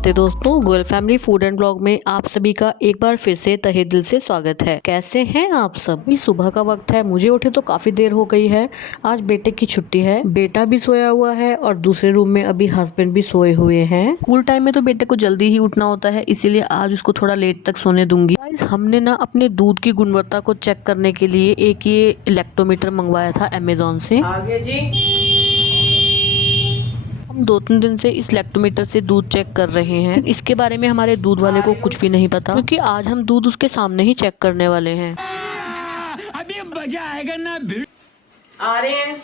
नमस्ते दोस्तों, Goyal family food and blog में आप सभी का एक बार फिर से तहे दिल से स्वागत है। कैसे हैं आप सब? अभी सुबह का वक्त है, मुझे उठे तो काफी देर हो गई है। आज बेटे की छुट्टी है, बेटा भी सोया हुआ है और दूसरे रूम में अभी हस्बैंड भी सोए हुए हैं। स्कूल टाइम में तो बेटे को जल्दी ही उठना होता है, इसीलिए आज उसको थोड़ा लेट तक सोने दूंगी। गाइस, हमने ना अपने दूध की गुणवत्ता को चेक करने के लिए एक ये लैक्टोमीटर मंगवाया था अमेजोन से। आगे जी हम 2-3 दिन से इस लैक्टोमीटर से दूध चेक कर रहे हैं। इसके बारे में हमारे दूध वाले को कुछ भी नहीं पता, क्योंकि आज हम दूध उसके सामने ही चेक करने वाले हैं। अभी मजा आएगा ना। आ रहे हैं।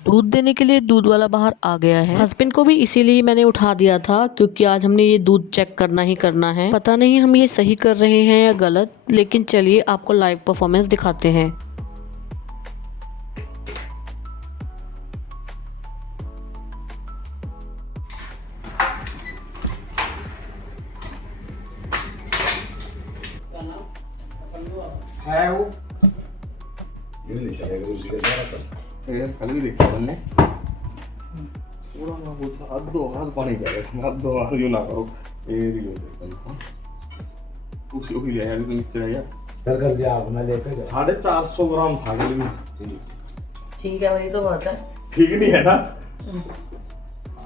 दूध देने के लिए दूध वाला बाहर आ गया है। हस्बैंड को भी इसीलिए मैंने उठा दिया था, क्योंकि आज हमने ये दूध चेक करना ही करना है। पता नहीं हम ये सही कर रहे हैं या गलत, लेकिन चलिए आपको लाइव परफॉर्मेंस दिखाते हैं। है वो ये नहीं चलेगा उसी के द्वारा कर। यार कल भी देखा हमने थोड़ा ना पूछा हाथ पानी कर रहे हाथ यूं ना करो ये रियो देखो उसी को लिया यार तो नीचे आया कर दिया आपने लेके जा 450 ग्राम था कल भी। ठीक है, वही तो बात है। ठीक नहीं है ना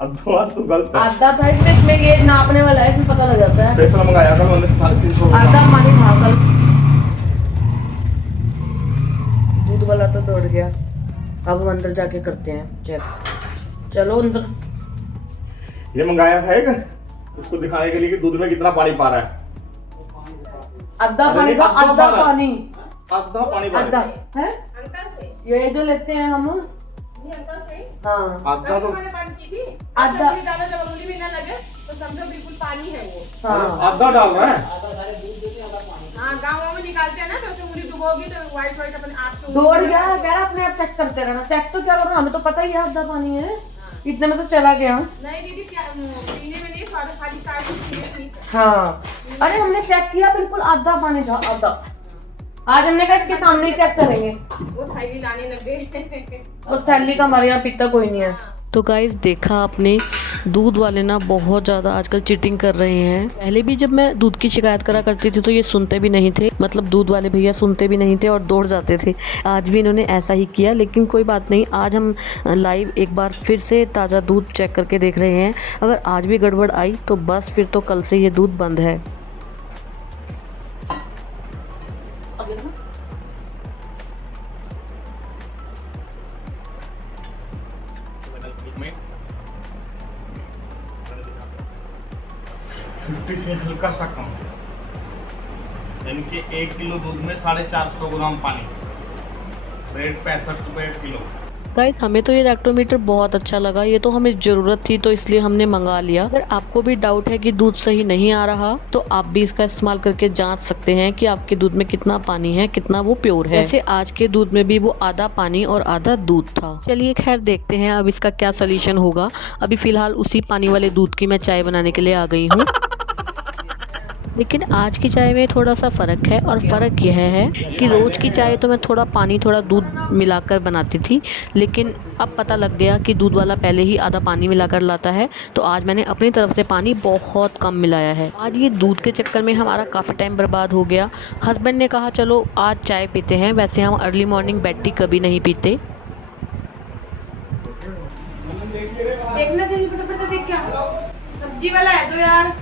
तो गलत है। आधा था इसमें ये नापने वाला है, इसमें पता लग जाता है। पैसा मंगाया कल मैंने 350 आधा पानी था कल। दूध वाला तो दौड़ गया। अब हम अंदर जाके करते हैं चेक। चलो अंदर। ये मंगाया था एक उसको दिखाने के लिए कि दूध में कितना पानी पा रहा है। आधा पानी का आधा पानी आधा पानी पा आधा रहा है। है ये जो लेते हैं हम। हाँ आधा तो आधा भी ना लगे तो समझो बिल्कुल पानी है वो। हाँ आधा डाल रहा है। हाँ, गाँव में निकालते हैं ना तो उंगली डुबोगी तो व्हाइट व्हाइट अपने आप से दौड़ गया। कह रहा अपने आप चेक करते रहना। चेक तो क्या करना, हमें तो पता ही है आधा पानी है। इतने में तो चला गया। नहीं दीदी, पीने में नहीं, थोड़ा खाली काट के। हाँ अरे हमने चेक किया, बिल्कुल आधा पानी था आधा। आज हमने कहा इसके सामने ही चेक करेंगे। वो थैली लाने लग गए। उस थैली का हमारे यहाँ पीता कोई नहीं है। तो गाइस, देखा आपने, दूध वाले ना बहुत ज़्यादा आजकल चीटिंग कर रहे हैं। पहले भी जब मैं दूध की शिकायत करा करती थी तो ये सुनते भी नहीं थे, मतलब दूध वाले भैया सुनते भी नहीं थे और दौड़ जाते थे। आज भी इन्होंने ऐसा ही किया, लेकिन कोई बात नहीं, आज हम लाइव एक बार फिर से ताज़ा दूध चेक करके देख रहे हैं। अगर आज भी गड़बड़ आई तो बस फिर तो कल से ये दूध बंद है। से हल्का सा कम, यानी कि 1 किलो दूध में 450 ग्राम पानी, रेट 65 रुपए किलो। गाइस, हमें तो ये लैक्टोमीटर बहुत अच्छा लगा। ये तो हमें ज़रूरत थी तो इसलिए हमने मंगा लिया। अगर आपको भी डाउट है कि दूध सही नहीं आ रहा तो आप भी इसका इस्तेमाल करके जांच सकते हैं कि आपके दूध में कितना पानी है, कितना वो प्योर है। वैसे आज के दूध में भी वो आधा पानी और आधा दूध था। चलिए खैर देखते हैं अब इसका क्या सोल्यूशन होगा। अभी फिलहाल उसी पानी वाले दूध की मैं चाय बनाने के लिए आ गई हूँ। लेकिन आज की चाय में थोड़ा सा फ़र्क है, और फ़र्क यह है कि रोज़ की चाय तो मैं थोड़ा पानी थोड़ा दूध मिलाकर बनाती थी, लेकिन अब पता लग गया कि दूध वाला पहले ही आधा पानी मिलाकर लाता है, तो आज मैंने अपनी तरफ से पानी बहुत कम मिलाया है। आज ये दूध के चक्कर में हमारा काफ़ी टाइम बर्बाद हो गया। हस्बैंड ने कहा चलो आज चाय पीते हैं, वैसे हम अर्ली मॉर्निंग बेड टी कभी नहीं पीते। देखना देख क्या सब्जी वाला है तो यार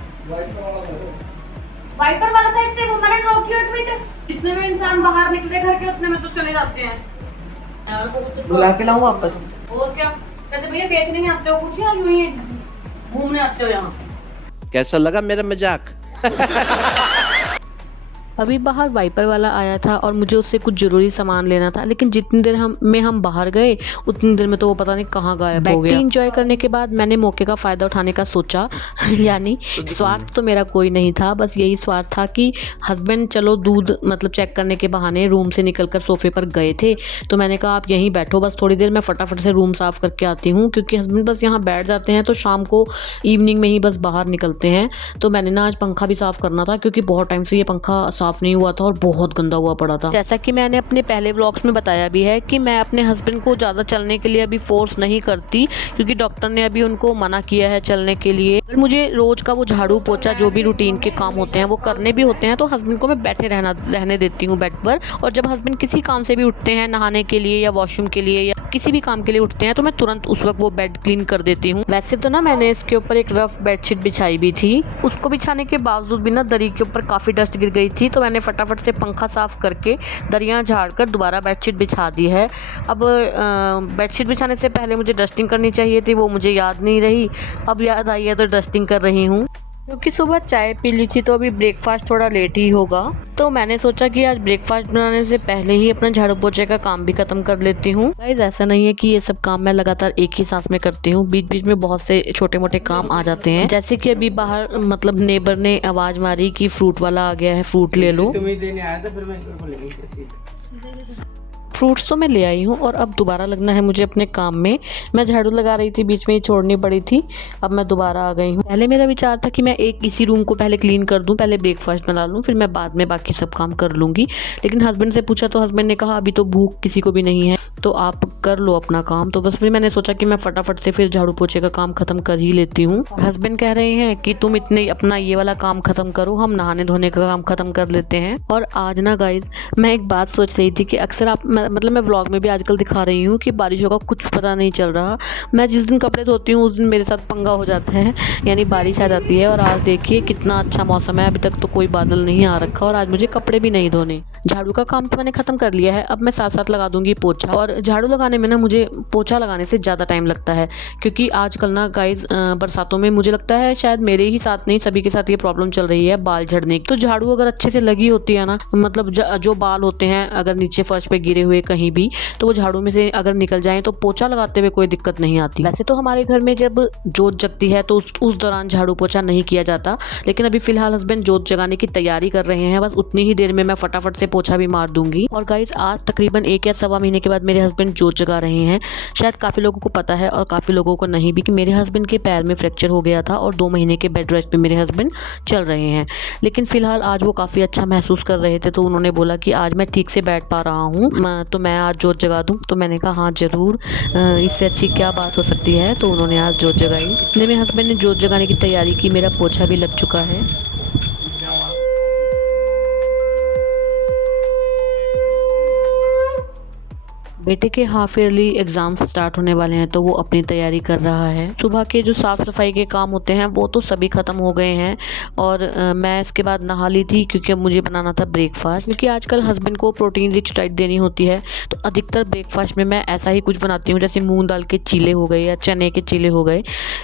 वाइपर वाला था, इससे वो मैंने रोक लिया। एक मिनट, जितने में इंसान बाहर निकले घर के उतने में तो चले जाते हैं। बुला के लाऊं वापस। और क्या कहते भैया, बेचने नहीं आते हो कुछ या यूं ही घूमने आते हो यहाँ? कैसा लगा मेरा मजाक? अभी बाहर वाइपर वाला आया था और मुझे उससे कुछ ज़रूरी सामान लेना था, लेकिन जितनी देर हम बाहर गए उतनी देर में तो वो पता नहीं कहाँ गायब हो गया। एंजॉय करने के बाद मैंने मौके का फ़ायदा उठाने का सोचा। यानी स्वार्थ तो मेरा कोई नहीं था, बस यही स्वार्थ था कि हस्बैंड चलो दूध मतलब चेक करने के बहाने रूम से निकलकर सोफे पर गए थे, तो मैंने कहा आप यहीं बैठो, बस थोड़ी देर मैं फटाफट से रूम साफ़ करके आती हूँ, क्योंकि हस्बैंड बस यहाँ बैठ जाते हैं तो शाम को इवनिंग में ही बस बाहर निकलते हैं। तो मैंने ना आज पंखा भी साफ़ करना था, क्योंकि बहुत टाइम से ये पंखा साफ नहीं हुआ था और बहुत गंदा हुआ पड़ा था। जैसा कि मैंने अपने पहले व्लॉग्स में बताया भी है कि मैं अपने हस्बैंड को ज़्यादा चलने के लिए अभी फोर्स नहीं करती, क्योंकि डॉक्टर ने अभी उनको मना किया है चलने के लिए। अगर मुझे रोज का वो झाड़ू पोछा जो भी रूटीन के काम होते हैं वो करने भी होते हैं तो हस्बैंड को मैं बैठे रहने देती हूँ बेड पर। और जब हस्बैंड किसी काम से भी उठते हैं, नहाने के लिए या वॉशरूम के लिए या किसी भी काम के लिए उठते हैं, तो मैं तुरंत उस वक्त वो बेड क्लीन कर देती हूँ। वैसे तो ना मैंने इसके ऊपर एक रफ बेडशीट बिछाई भी थी, उसको बिछाने के बावजूद भी ना दरी के ऊपर काफ़ी डस्ट गिर गई थी, तो मैंने फटाफट से पंखा साफ करके दरियाँ झाड़ कर दोबारा बेडशीट बिछा दी है। अब बेडशीट बिछाने से पहले मुझे डस्टिंग करनी चाहिए थी, वो मुझे याद नहीं रही, अब याद आई है तो डस्टिंग कर रही हूँ। क्योंकि सुबह चाय पी ली थी तो अभी ब्रेकफास्ट थोड़ा लेट ही होगा, तो मैंने सोचा कि आज ब्रेकफास्ट बनाने से पहले ही अपना झाड़ू पोछे का काम भी खत्म कर लेती हूँ। गाइस ऐसा नहीं है कि ये सब काम मैं लगातार एक ही सांस में करती हूँ, बीच बीच में बहुत से छोटे मोटे काम आ जाते हैं। जैसे कि अभी बाहर मतलब नेबर ने आवाज मारी कि फ्रूट वाला आ गया है, फ्रूट ले लो। तुम्हें देने आया था, फिर मैं इधर को ले गई कैसे। फ्रूट्स तो मैं ले आई हूँ और अब दोबारा लगना है मुझे अपने काम में। मैं झाड़ू लगा रही थी, बीच में ही छोड़नी पड़ी थी, अब मैं दोबारा आ गई हूँ। पहले मेरा विचार था कि मैं एक इसी रूम को पहले क्लीन कर दूँ, पहले ब्रेकफास्ट बना लूँ, फिर मैं बाद में बाकी सब काम कर लूँगी। लेकिन हस्बैंड से पूछा तो हस्बैंड ने कहा अभी तो भूख किसी को भी नहीं है, तो आप कर लो अपना काम। तो बस फिर मैंने सोचा कि मैं फटाफट से फिर झाड़ू पोछे का काम खत्म कर ही लेती हूँ। हस्बैंड कह रहे हैं कि तुम इतने अपना ये वाला काम खत्म करो, हम नहाने धोने का काम खत्म कर लेते हैं। और आज ना गाइज मैं एक बात सोच रही थी कि अक्सर आप मतलब मैं व्लॉग में भी आजकल दिखा रही हूँ कि बारिशों का कुछ पता नहीं चल रहा। मैं जिस दिन कपड़े धोती हूँ उस दिन मेरे साथ पंगा हो जाता है, यानी बारिश आ जाती है। और आज देखिए कितना अच्छा मौसम है, अभी तक तो कोई बादल नहीं आ रखा और आज मुझे कपड़े भी नहीं धोने। झाड़ू का काम तो मैंने खत्म कर लिया है, अब मैं साथ साथ लगा दूंगी पोछा। और झाड़ू लगाने में ना मुझे पोछा लगाने से ज़्यादा टाइम लगता है, क्योंकि आजकल ना गाइज बरसातों में मुझे लगता है शायद मेरे ही साथ नहीं सभी के साथ ये प्रॉब्लम चल रही है बाल झड़ने की। तो झाड़ू अगर अच्छे से लगी होती है ना, मतलब जो बाल होते हैं अगर नीचे फर्श पे गिरे हुए कहीं भी, तो वो झाड़ू में से अगर निकल जाए तो पोछा लगाते हुए कोई दिक्कत नहीं आती। वैसे तो हमारे घर में जब जोत जगती है तो उस दौरान झाड़ू पोछा नहीं किया जाता, लेकिन अभी फिलहाल हस्बैंड जोत जगाने की तैयारी कर रहे हैं, बस उतनी ही देर में मैं फटाफट से पोछा भी मार दूंगी। और गाइज आज तकरीबन 1 या सवा महीने के बाद मेरे हस्बैंड जोत जगा रहे हैं। शायद काफ़ी लोगों को पता है और काफ़ी लोगों को नहीं भी कि मेरे हस्बैंड के पैर में फ्रैक्चर हो गया था और 2 महीने के बेड रेस्ट पे मेरे हस्बैंड चल रहे हैं। लेकिन फिलहाल आज वो काफ़ी अच्छा महसूस कर रहे थे, तो उन्होंने बोला कि आज मैं ठीक से बैठ पा रहा हूँ तो मैं आज जोत जगा दूँ। तो मैंने कहा हाँ ज़रूर, इससे अच्छी क्या बात हो सकती है। तो उन्होंने आज जोत जगाई। इतने में हस्बैंड ने जोत जगाने की तैयारी की, मेरा पोछा भी लग चुका है। बेटे के हाफ ईयरली एग्जाम्स स्टार्ट होने वाले हैं, तो वो अपनी तैयारी कर रहा है। सुबह के जो साफ़ सफाई के काम होते हैं वो तो सभी ख़त्म हो गए हैं और मैं इसके बाद नहा ली थी, क्योंकि अब मुझे बनाना था ब्रेकफास्ट। क्योंकि आजकल हस्बैंड को प्रोटीन रिच डाइट देनी होती है, तो अधिकतर ब्रेकफास्ट में मैं ऐसा ही कुछ बनाती हूँ, जैसे मूंग दाल के चीले हो गए या चने के चीले हो गए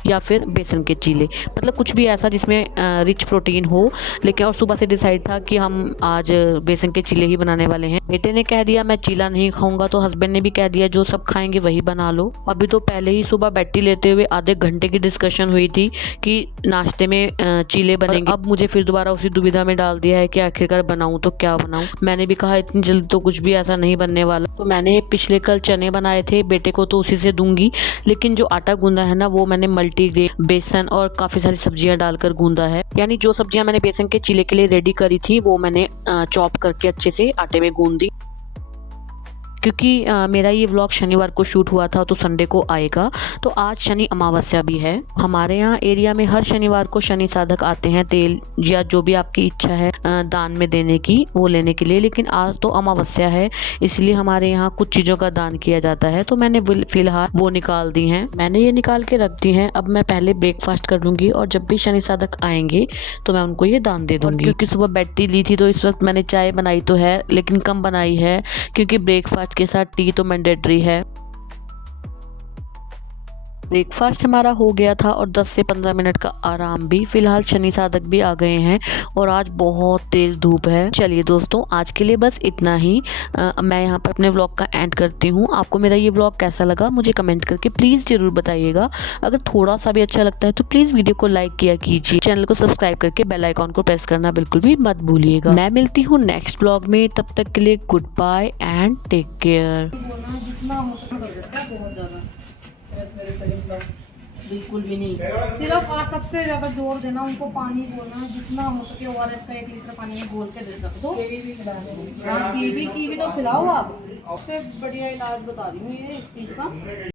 या फिर बेसन के चीले, मतलब कुछ भी ऐसा जिसमें रिच प्रोटीन हो। लेकिन और सुबह से डिसाइड था कि हम आज बेसन के चीले ही बनाने वाले हैं। बेटे ने कह दिया मैं चीला नहीं खाऊंगा, तो हस्बैंड ने भी कह दिया जो सब खाएंगे वही बना लो। अभी तो पहले ही सुबह बैठी लेते हुए आधे घंटे की डिस्कशन हुई थी कि नाश्ते में चीले बनेंगे। अब मुझे फिर दोबारा उसी दुविधा में डाल दिया है कि आखिरकार बनाऊं तो क्या बनाऊं। मैंने भी कहा इतनी जल्दी तो कुछ भी ऐसा नहीं बनने वाला। तो मैंने पिछले कल चने बनाए थे, बेटे को तो उसी से दूंगी, लेकिन जो आटा गूंदा है ना वो मैंने मल्टीग्रेन बेसन और काफ़ी सारी सब्जियां डालकर गूंदा है। यानी जो सब्जियां मैंने बेसन के चीले के लिए रेडी करी थी वो मैंने चॉप करके अच्छे से आटे में गूंद दी। क्योंकि मेरा ये व्लॉग शनिवार को शूट हुआ था तो संडे को आएगा, तो आज शनि अमावस्या भी है। हमारे यहाँ एरिया में हर शनिवार को शनि साधक आते हैं तेल या जो भी आपकी इच्छा है दान में देने की वो लेने के लिए। लेकिन आज तो अमावस्या है, इसलिए हमारे यहाँ कुछ चीज़ों का दान किया जाता है, तो मैंने फिलहाल वो निकाल दी हैं। मैंने ये निकाल के रख दी हैं। अब मैं पहले ब्रेकफास्ट कर लूँगी और जब भी शनि साधक आएंगे तो मैं उनको ये दान दे दूँगी। क्योंकि सुबह बैठी ली थी तो इस वक्त मैंने चाय बनाई तो है, लेकिन कम बनाई है, क्योंकि ब्रेकफास्ट के साथ टी तो मैंडेटरी है। ब्रेकफास्ट हमारा हो गया था और 10 से 15 मिनट का आराम भी। फिलहाल शनि साधक भी आ गए हैं और आज बहुत तेज़ धूप है। चलिए दोस्तों, आज के लिए बस इतना ही। मैं यहाँ पर अपने व्लॉग का एंड करती हूँ। आपको मेरा ये व्लॉग कैसा लगा मुझे कमेंट करके प्लीज़ ज़रूर बताइएगा। अगर थोड़ा सा भी अच्छा लगता है तो प्लीज़ वीडियो को लाइक किया कीजिए, चैनल को सब्सक्राइब करके बेल आइकॉन को प्रेस करना बिल्कुल भी मत भूलिएगा। मैं मिलती हूँ नेक्स्ट व्लॉग में, तब तक के लिए goodbye and take care. जितना हो सके कर देता है बहुत ज़्यादा। बिल्कुल भी नहीं। सिर्फ आप सबसे ज्यादा जोर देना उनको, पानी बोलना जितना हो सके ORS का 1 लीटर पानी में घोल के दे सकते हो। हाँ, कीवी तो खिलाओ आप, सबसे बढ़िया इलाज बता रही हूँ ये इस चीज का।